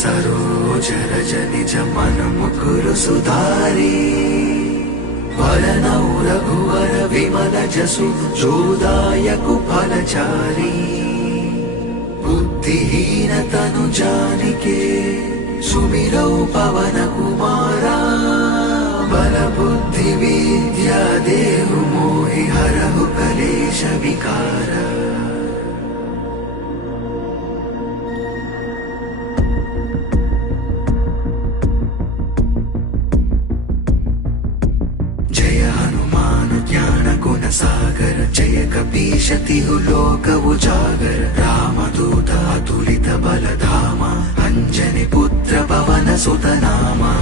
सरोज रज निज मन मुकुर सुधारी वरनौ रघुवर विमल जसु जोदायकु फलचारी बुद्धिहीन तनु जानिके सुमिरौ पवन कुमारा बल बुद्धि विद्या देहु मोहि हरहु कलेश विकारा। जय हनुमान ज्ञान गुण सागर जय कपीश तिहु लोक उजागर रामदूत अतुलित बल धामा अंजनी पुत्र पवन सुत नामा।